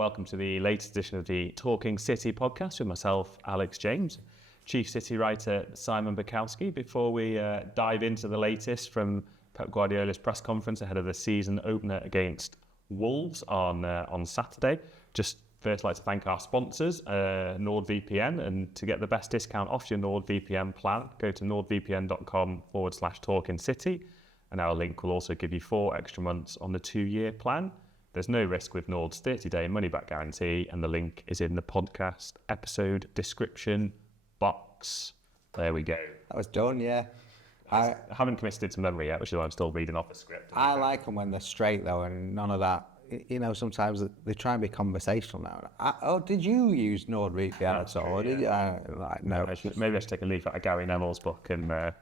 welcome to the latest edition of the Talking City podcast with myself, Alex James, Chief City writer Simon Bukowski. Before we dive into the latest from Pep Guardiola's press conference ahead of the season opener against Wolves on Saturday, just first like to thank our sponsors, NordVPN, and to get the best discount off your NordVPN plan, go to nordvpn.com/talkingcity, and our link will also give you 4 extra months on the 2-year plan. There's no risk with Nord's 30-day money-back guarantee, and the link is in the podcast episode description box. There we go. That was done, yeah. I haven't committed it to memory yet, which is why I'm still reading off the script. I like them when they're straight, though, and none of that. You know, sometimes they try and be conversational now. Did you use NordVPN at all? Or did you? No. Maybe I should take a leaf out of Gary Neville's book and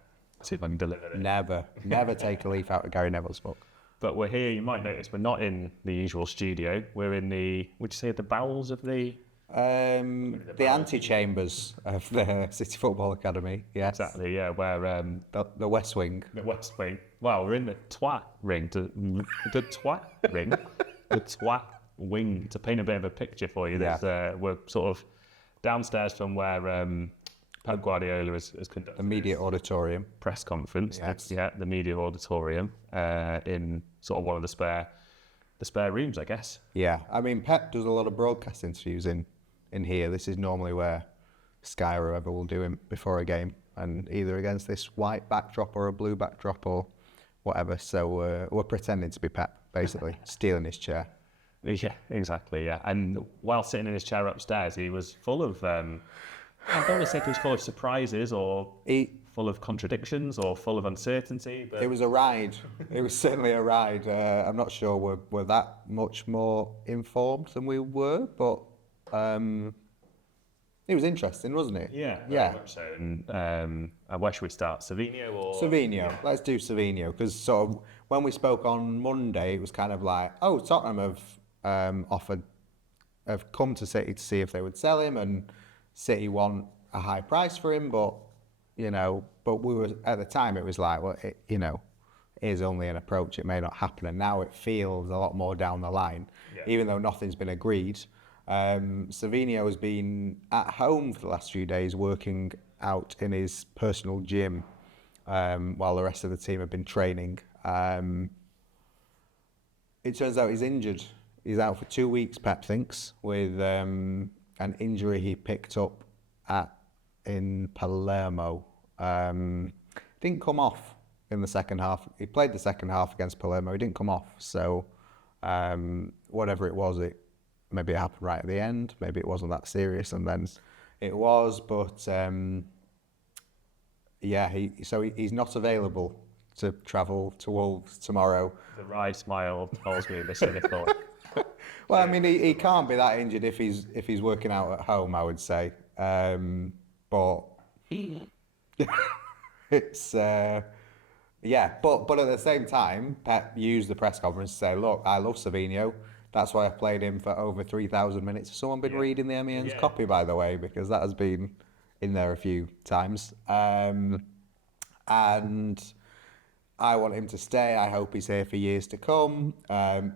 see if I can deliver it. Never take a leaf out of Gary Neville's book. But we're here, you might notice, we're not in the usual studio. We're in the, would you say, the bowels of the... the antechambers of the City Football Academy, yes. Exactly, yeah, where... the West Wing. The West Wing. Wow, we're in the twat ring. The twat ring? The twat wing. To paint a bit of a picture for you, we're sort of downstairs from where Pep Guardiola has conducted the media auditorium press conference. Yes. Yeah, the media auditorium in sort of one of the spare rooms, I guess. Yeah, I mean, Pep does a lot of broadcast interviews in here. This is normally where Sky or whoever will do him before a game, and either against this white backdrop or a blue backdrop or whatever. So we're pretending to be Pep, basically, stealing his chair. Yeah, exactly, yeah. And while sitting in his chair upstairs, he was full of... I don't want to say he was full of surprises or full of contradictions or full of uncertainty. But... It was a ride. It was certainly a ride. I'm not sure we're that much more informed than we were, but it was interesting, wasn't it? Yeah, very much so. And where should we start? Savinho or... Savinho. Yeah. Let's do Savinho, because sort of when we spoke on Monday, it was kind of like, oh, Tottenham have come to City to see if they would sell him, and City want a high price for him, but we were at the time it was like, well, it is only an approach, it may not happen, and now it feels a lot more down the line, even though nothing's been agreed. Savinho has been at home for the last few days working out in his personal gym while the rest of the team have been training. It turns out he's injured. He's out for 2 weeks, Pep thinks, with an injury he picked up in Palermo. Didn't come off in the second half. He played the second half against Palermo. He didn't come off. So whatever it was, maybe it happened right at the end. Maybe it wasn't that serious, and then it was. But he's not available to travel to Wolves tomorrow. The wry smile tells me the cynical. Well, I mean, he can't be that injured if he's working out at home, I would say. But it's but at the same time, Pep used the press conference to say, "Look, I love Savinho. That's why I've played him for over 3,000 minutes." Has someone been reading the Emiens copy, by the way, because that has been in there a few times. And I want him to stay. I hope he's here for years to come.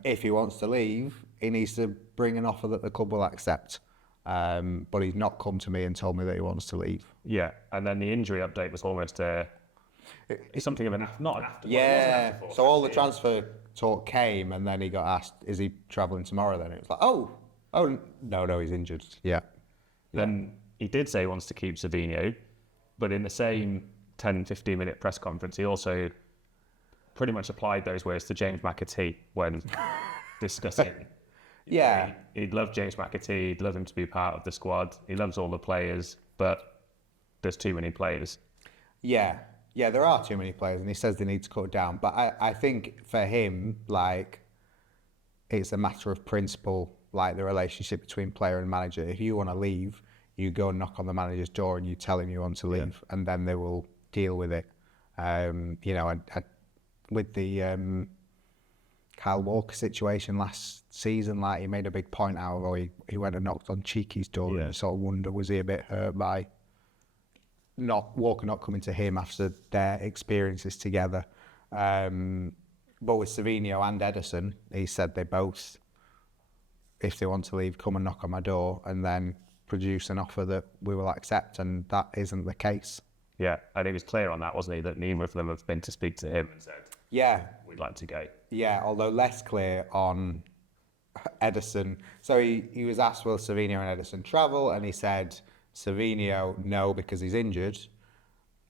If he wants to leave, he needs to bring an offer that the club will accept. But he's not come to me and told me that he wants to leave. Yeah, and then the injury update was almost something of not an afterthought. Yeah, so all the transfer talk came, and then he got asked, is he travelling tomorrow then? It was like, oh, no, he's injured. Yeah. Then he did say he wants to keep Savinho, but in the same 10, 15-minute press conference, he also pretty much applied those words to James McAtee when discussing. Yeah. He'd love James McAtee, he'd love him to be part of the squad, he loves all the players, but there's too many players. Yeah, there are too many players, and he says they need to cut down. But I think for him, like, it's a matter of principle, like the relationship between player and manager. If you want to leave, you go and knock on the manager's door and you tell him you want to leave, and then they will deal with it. With the Kyle Walker situation last season, like, he made a big point out of, he went and knocked on Cheeky's door and sort of wonder, was he a bit hurt by Walker not coming to him after their experiences together. But with Savinho and Ederson, he said they both if they want to leave, come and knock on my door and then produce an offer that we will accept, and that isn't the case. Yeah, and he was clear on that, wasn't he? That neither of them have been to speak to him and said, Yeah, we'd like to go. yeah, although less clear on Ederson. So he was asked, will Savinho and Ederson travel? And he said, Savinho, no, because he's injured.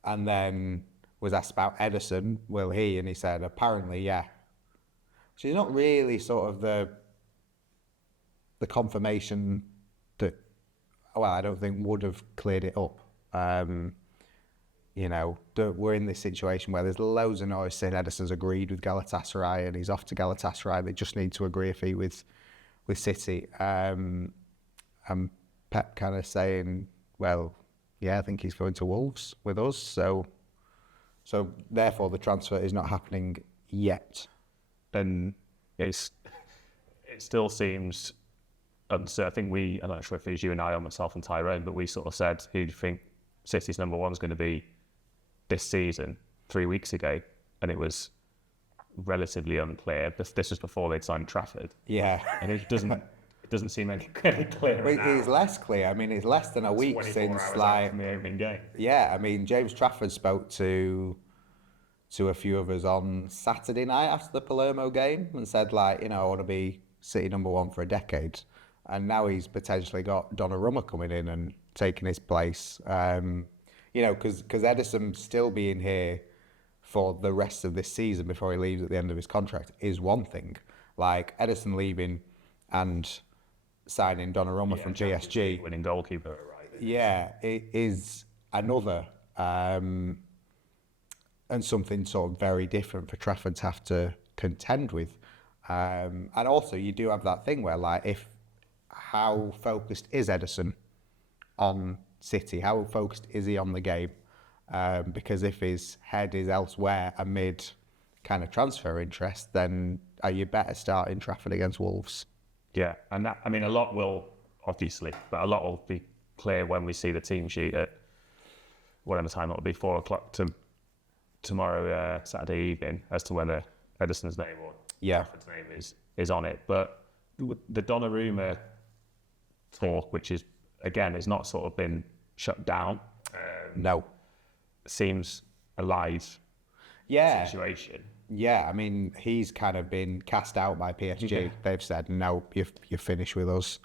And then was asked about Ederson, will he? And he said, apparently, yeah. Which is not really sort of the confirmation that, well, I don't think would have cleared it up. You know, we're in this situation where there's loads of noise saying Ederson's agreed with Galatasaray and he's off to Galatasaray. They just need to agree a fee with City. And Pep kind of saying, well, yeah, I think he's going to Wolves with us. So therefore the transfer is not happening yet. And it still seems uncertain. I think I'm not sure if it was you and I or myself and Tyrone, but we sort of said, who do you think City's number one is going to be this season 3 weeks ago? And it was relatively unclear. This was before they'd signed Trafford. Yeah. And it doesn't seem any clear. It's less clear. I mean, it's less than a week since, like, the opening game. Yeah, I mean, James Trafford spoke to a few of us on Saturday night after the Palermo game and said, like, you know, I want to be City number one for a decade. And now he's potentially got Donnarumma coming in and taking his place. You know, because Ederson still being here for the rest of this season before he leaves at the end of his contract is one thing. Like, Ederson leaving and signing Donnarumma from PSG. Winning goalkeeper, right? Yeah, it is another. And something sort of very different for Trafford to have to contend with. And also, you do have that thing where, like, how focused is Ederson on City? How focused is he on the game? Because if his head is elsewhere amid kind of transfer interest, then you better start in Trafford against Wolves. Yeah, and that, I mean, a lot will, obviously, but a lot will be clear when we see the team sheet at whatever time it'll be, 4 o'clock tomorrow, Saturday evening, as to whether Ederson's name or Trafford's name is on it. But the Donnarumma talk, which is, again, is not sort of been shut down. No. Seems a live situation. Yeah, I mean, he's kind of been cast out by PSG. Yeah. They've said, no, you're finished with us.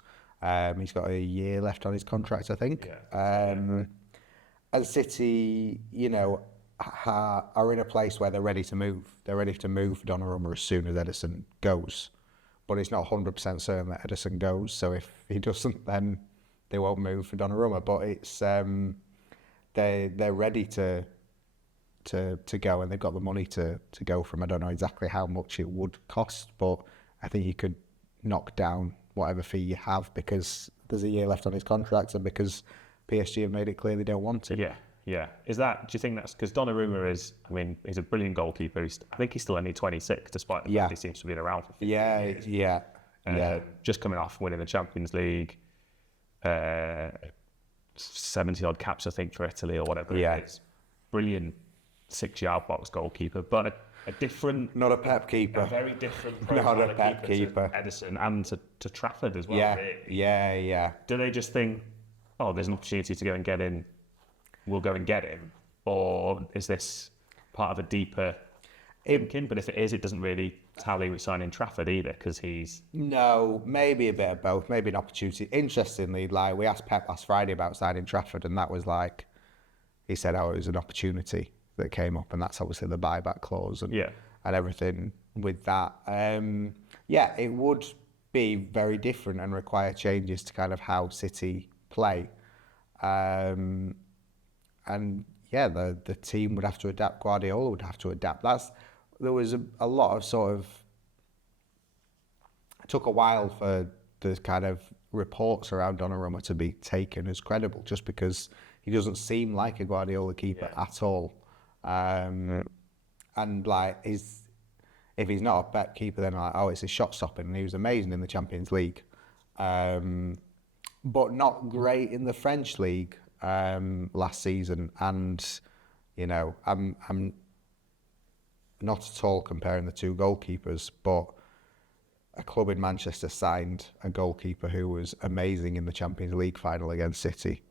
He's got a year left on his contract, I think. Yeah. And City, you know, are in a place where they're ready to move. They're ready to move Donnarumma as soon as Ederson goes. But it's not 100% certain that Ederson goes. So if he doesn't, then they won't move for Donnarumma. But it's they're ready to go, and they've got the money to go from. I don't know exactly how much it would cost, but I think you could knock down whatever fee you have because there's a year left on his contract and because PSG have made it clear they don't want it. Yeah. Do you think that's because Donnarumma is? I mean, he's a brilliant goalkeeper. I think he's still only 26, despite the fact he seems to have been around for 50 years. Yeah. Just coming off winning the Champions League, 70 odd caps, I think, for Italy or whatever. Yeah, it's brilliant 6-yard box goalkeeper, but a different, not a Pep keeper, a very different profile. Not a Pep keeper. To Ederson and to Trafford as well. Yeah, really. Yeah. Do they just think, oh, there's an opportunity to go and get in? We'll go and get him, or is this part of a deeper thinking? But if it is, it doesn't really tally with signing Trafford either, because he's... No, maybe a bit of both, maybe an opportunity. Interestingly, like, we asked Pep last Friday about signing Trafford, and that was like, he said, it was an opportunity that came up, and that's obviously the buyback clause and everything with that. It would be very different and require changes to kind of how City play. The team would have to adapt. Guardiola would have to adapt. There was a lot of sort of... It took a while for the kind of reports around Donnarumma to be taken as credible, just because he doesn't seem like a Guardiola keeper at all. And like, if he's not a Pep keeper, then like, it's his shot stopping, and he was amazing in the Champions League, but not great in the French league last season. And you know, I'm not at all comparing the two goalkeepers, but a club in Manchester signed a goalkeeper who was amazing in the Champions League final against City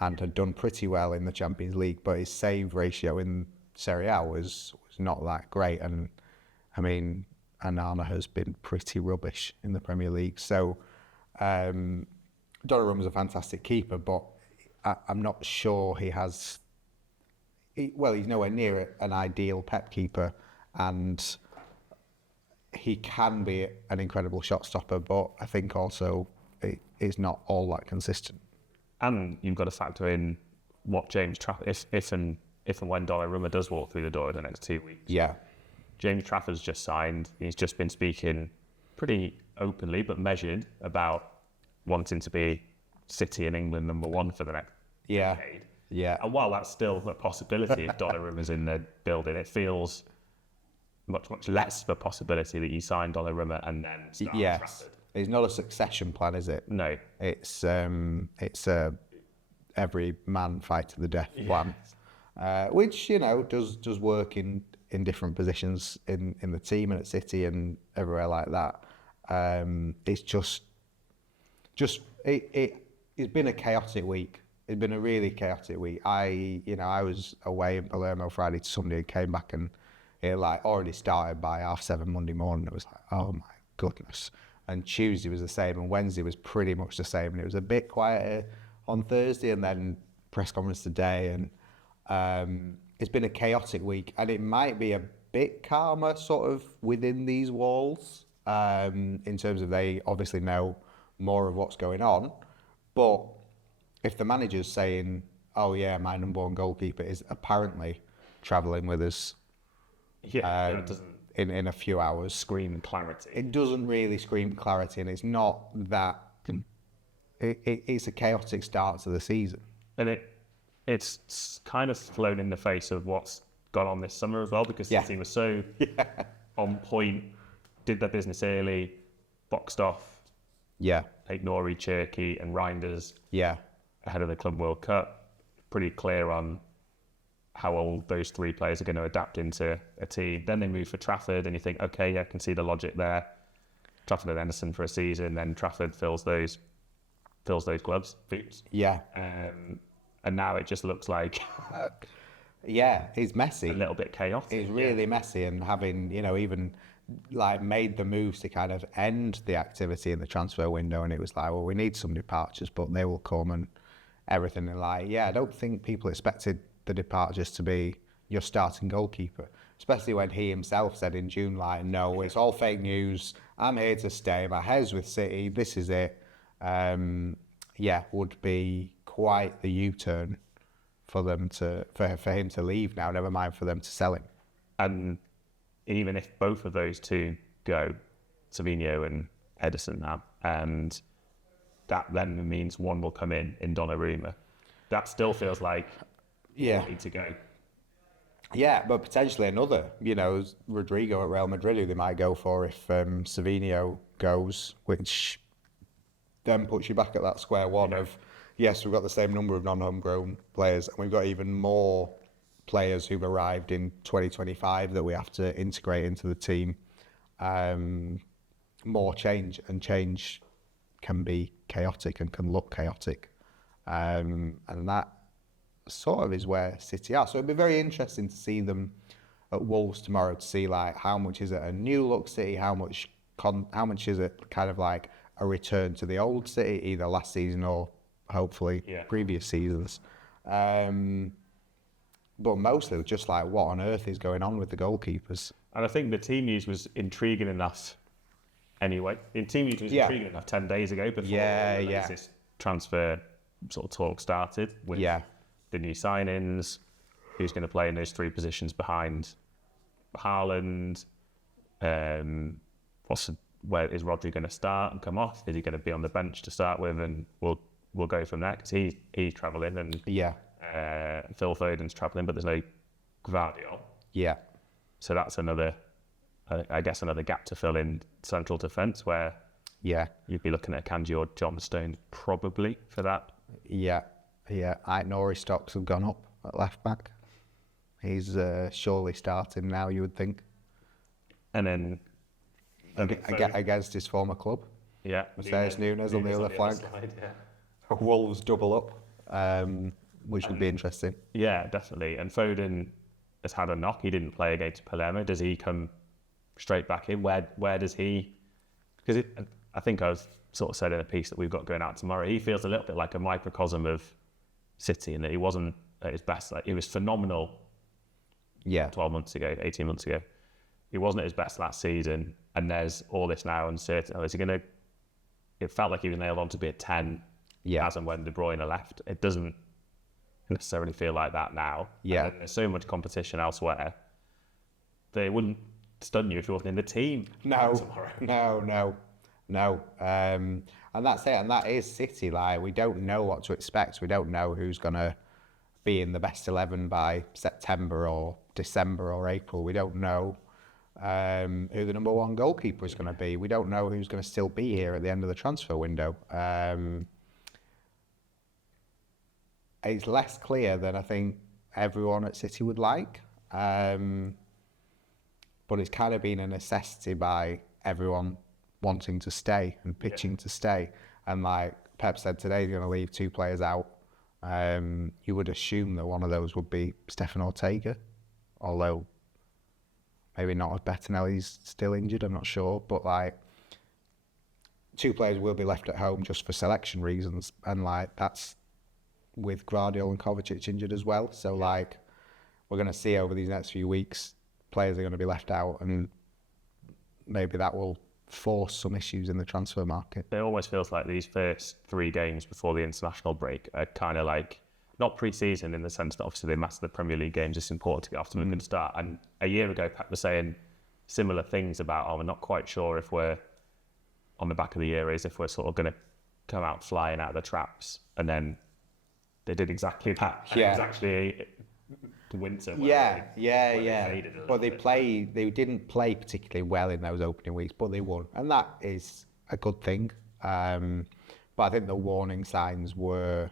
and had done pretty well in the Champions League, but his save ratio in Serie A was not that great. And I mean, Anana has been pretty rubbish in the Premier League. So Donnarumma's a fantastic keeper, but I'm not sure he has... he's nowhere near an ideal Pep keeper, and he can be an incredible shot stopper, but I think also it is not all that consistent. And you've got to factor in what James Trafford, if and when Donnarumma does walk through the door in the next 2 weeks. Yeah. James Trafford's just signed. He's just been speaking pretty openly but measured about wanting to be City and England #1 for the next decade. Yeah. And while that's still a possibility if Donnarumma's in the building, it feels much less of a possibility that you sign Donnarumma and then start Trafford. It's not a succession plan, is it? No. It's a every man fight to the death plan, which does work in different positions in the team and at City and everywhere like that. It's it's been a chaotic week. It's been a really chaotic week. I was away in Palermo Friday to Sunday and came back and it already started by 7:30 Monday morning. It was like, oh my goodness. And Tuesday was the same, and Wednesday was pretty much the same. And it was a bit quieter on Thursday, and then press conference today. And it's been a chaotic week, and it might be a bit calmer sort of within these walls in terms of they obviously know more of what's going on. But if the manager's saying, oh yeah, my #1 goalkeeper is apparently travelling with us it doesn't in a few hours, scream clarity. It doesn't really scream clarity, and it's not that... It's a chaotic start to the season. And it's kind of flown in the face of what's gone on this summer as well, because the team was so on point, did their business early, boxed off. Nori, Cherky and Reinders ahead of the Club World Cup. Pretty clear on how all those three players are going to adapt into a team. Then they move for Trafford, and you think, okay, I can see the logic there. Trafford and Ederson for a season, then Trafford fills those gloves, boots. And now it just looks like... it's messy. A little bit chaotic. It's really messy, and having, even made the moves to kind of end the activity in the transfer window, and it was like, well, we need some departures, but they will come and everything. And I don't think people expected the departures to be your starting goalkeeper, especially when he himself said in June, no, it's all fake news. I'm here to stay. My head's with City. This is it. Would be quite the U-turn for them for him to leave now. Never mind for them to sell him. And even if both of those two go, Savinho and Ederson now, and that then means one will come in Donnarumma. That still feels like need to go. Yeah, but potentially another, Rodrigo at Real Madrid, who they might go for if Savinho goes, which then puts you back at that square one of, yes, we've got the same number of non-homegrown players, and we've got even more players who've arrived in 2025 that we have to integrate into the team. More change, and change can be chaotic and can look chaotic. And that sort of is where City are. So it'd be very interesting to see them at Wolves tomorrow, to see how much is it a new look City, how much is it kind of like a return to the old City, either last season or hopefully previous seasons. But mostly just what on earth is going on with the goalkeepers. And I think the team news was intriguing enough anyway. The team news was intriguing enough 10 days ago before the latest transfer sort of talk started with the new signings, who's going to play in those three positions behind Haaland, where is Rodri going to start and come off? Is he going to be on the bench to start with? And we'll go from there, because he's travelling, and Phil Foden's travelling, but there's no Gvardiol. So that's another gap to fill in central defence, where you'd be looking at Kanji or John Stones probably for that. Nori stocks have gone up at left back. He's surely starting now, you would think. And then against his former club. Yeah. Matheus Nunes on the other flank. Side, yeah. Wolves double up, which would be interesting. Yeah, definitely. And Foden has had a knock. He didn't play against Palermo. Does he come straight back in? Where does he? Because I think I was sort of said in a piece that we've got going out tomorrow. He feels a little bit like a microcosm of City, in that he wasn't at his best. Like, he was phenomenal. Yeah. 12 months ago, 18 months ago. He wasn't at his best last season, and there's all this now uncertainty. Is he going to? It felt like he was nailed on to be a 10. Yeah. As and when De Bruyne left, it doesn't necessarily feel like that now. Yeah. And there's so much competition elsewhere. They wouldn't stun you if you wasn't in the team. No. And that's it. And that is City. Like, we don't know what to expect. We don't know who's going to be in the best 11 by September or December or April. We don't know who the number one goalkeeper is going to be. We don't know who's going to still be here at the end of the transfer window. It's less clear than I think everyone at City would like. But it's kind of been a necessity by everyone wanting to stay and pitching to stay. And like Pep said today, he's going to leave 2 players out. You would assume that one of those would be Stefan Ortega, although maybe not if Bettinelli's still injured, I'm not sure. But like, 2 players will be left at home just for selection reasons. And like, that's with Guardiola and Kovacic injured as well. So like, we're going to see over these next few weeks, players are going to be left out, and maybe that will force some issues in the transfer market. It almost feels like these first 3 games before the international break are kind of like, not pre-season in the sense that obviously they master the Premier League games. It's important to get off to a good start. And a year ago, Pep was saying similar things about, we're not quite sure if we're on the back of the year, if we're sort of going to come out flying out of the traps. And then they did exactly that. And it was actually the winter. But they didn't play particularly well in those opening weeks, but they won. And that is a good thing. But I think the warning signs were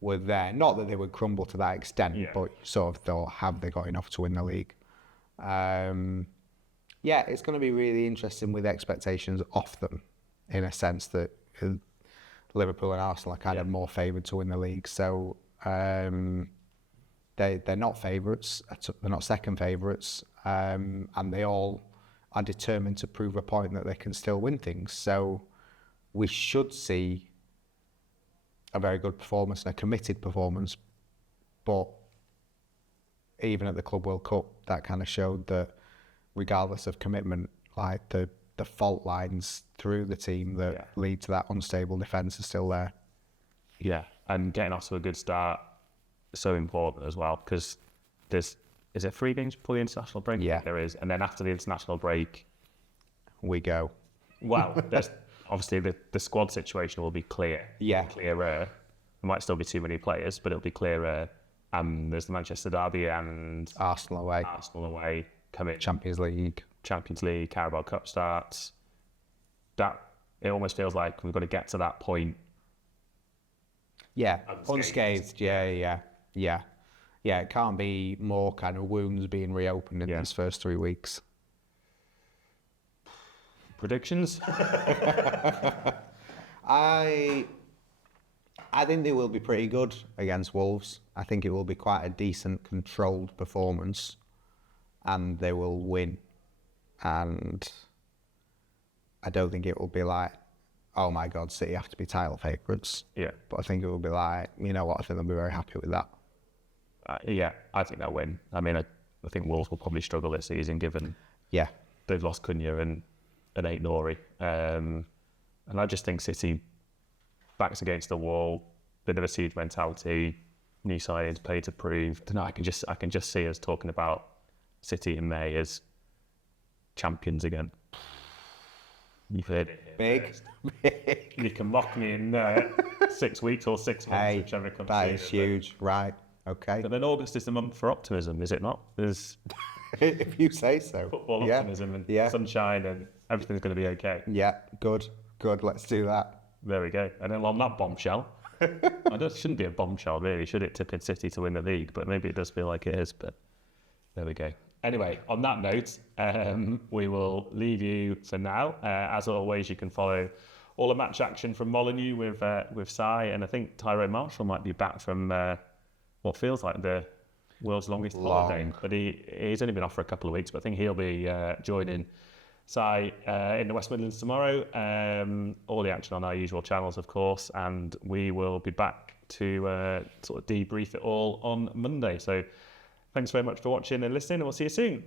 there. Not that they would crumble to that extent, but you sort of thought, have they got enough to win the league? It's going to be really interesting with expectations off them, in a sense that Liverpool and Arsenal are kind of more favoured to win the league. So they're not favourites, they're not second favourites, and they all are determined to prove a point that they can still win things. So we should see a very good performance and a committed performance. But even at the Club World Cup, that kind of showed that regardless of commitment, like the fault lines through the team that lead to that unstable defence are still there. Yeah, and getting off to a good start is so important as well, because is it 3 games before the international break? Yeah. There is. And then after the international break, we go. Well, there's obviously the squad situation will be clearer. There might still be too many players, but it'll be clearer. There's the Manchester derby and Arsenal away coming. Champions League, Carabao Cup starts. That it almost feels like we've got to get to that point. Yeah, unscathed. Yeah. It can't be more kind of wounds being reopened in these first 3 weeks. Predictions? I think they will be pretty good against Wolves. I think it will be quite a decent, controlled performance, and they will win. And I don't think it will be like, oh my God, City have to be title favourites. Yeah. But I think it will be like, you know what, I think they'll be very happy with that. I think they'll win. I mean, I think Wolves will probably struggle this season, given they've lost Cunha and Ait-Nouri. And I just think City, backs against the wall, bit of a siege mentality, new signings, pay to prove. I don't know, I can just see us talking about City in May as champions again. You've heard it here. Big. You can mock me in 6 weeks or 6 months, whichever comes that sooner, is huge, right? Okay. But then August is the month for optimism, is it not? There's if you say so. Football optimism and sunshine, and everything's going to be okay. Yeah, good. Let's do that. There we go. And then on that bombshell, shouldn't be a bombshell really, should it, tipping City to win the league? But maybe it does feel like it is. But there we go. Anyway, on that note, we will leave you for now. As always, you can follow all the match action from Molineux with Si, and I think Tyrone Marshall might be back from what feels like the world's longest holiday. But he's only been off for a couple of weeks, but I think he'll be joining Si in the West Midlands tomorrow. All the action on our usual channels, of course, and we will be back to sort of debrief it all on Monday. So thanks very much for watching and listening, and we'll see you soon.